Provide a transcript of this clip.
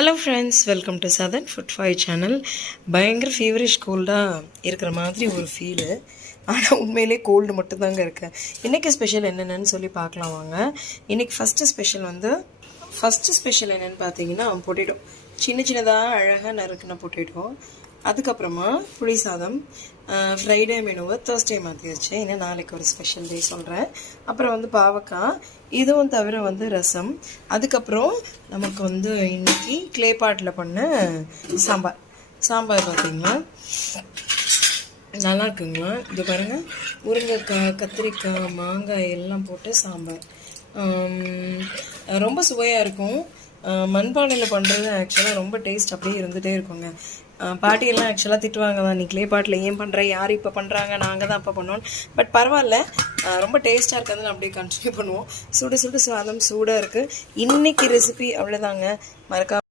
Hello friends, welcome to southern food five channel. பயங்கர feverish கோல்டாக இருக்கிற மாதிரி ஒரு ஃபீலு. ஆனால் உண்மையிலே கோல்டு மட்டும்தாங்க இருக்கேன். இன்றைக்கி ஸ்பெஷல் என்னென்னு சொல்லி பார்க்கலாம் வாங்க. இன்றைக்கி ஃபஸ்ட்டு ஸ்பெஷல் என்னென்னு பார்த்தீங்கன்னா பொட்டேட்டோ. சின்ன சின்னதாக அழகாக நறுக்கின பொட்டேட்டோ. அதுக்கப்புறமா புளி சாதம். ஃப்ரைடே மெனுவை தேர்ஸ்டே மாற்றியாச்சு. இன்னும் நாளைக்கு ஒரு ஸ்பெஷல் டே சொல்கிறேன். அப்புறம் பாவக்காய். இதுவும் தவிர ரசம். அதுக்கப்புறம் நமக்கு இன்றைக்கி க்ளே பாட்டில் பண்ண சாம்பார் பார்த்திங்களா நல்லா இருக்குங்களா? இது பாருங்கள், முருங்கைக்காய், கத்திரிக்காய், மாங்காய் எல்லாம் போட்டு சாம்பார் ரொம்ப சுவையாக இருக்கும். மண்பானையில் பண்ணுறது ஆக்சுவலாக ரொம்ப டேஸ்ட் அப்படியே இருந்துகிட்டே இருக்குங்க. பாட்டியெல்லாம் ஆக்சுவலாக திட்டுவாங்க தான், நீ க்ளே பாட்டில் ஏன் பண்ணுற, யார் இப்போ பண்ணுறாங்க, நாங்கள் தான் அப்போ பண்ணுவோம். பட் பரவாயில்ல, ரொம்ப டேஸ்ட்டாக இருக்கிறதுன்னு அப்படியே கண்டினியூ பண்ணுவோம். சுடு சுடு சாதம் சூடாக இருக்குது. இன்றைக்கி ரெசிபி அவ்வளோதாங்க. மறக்காம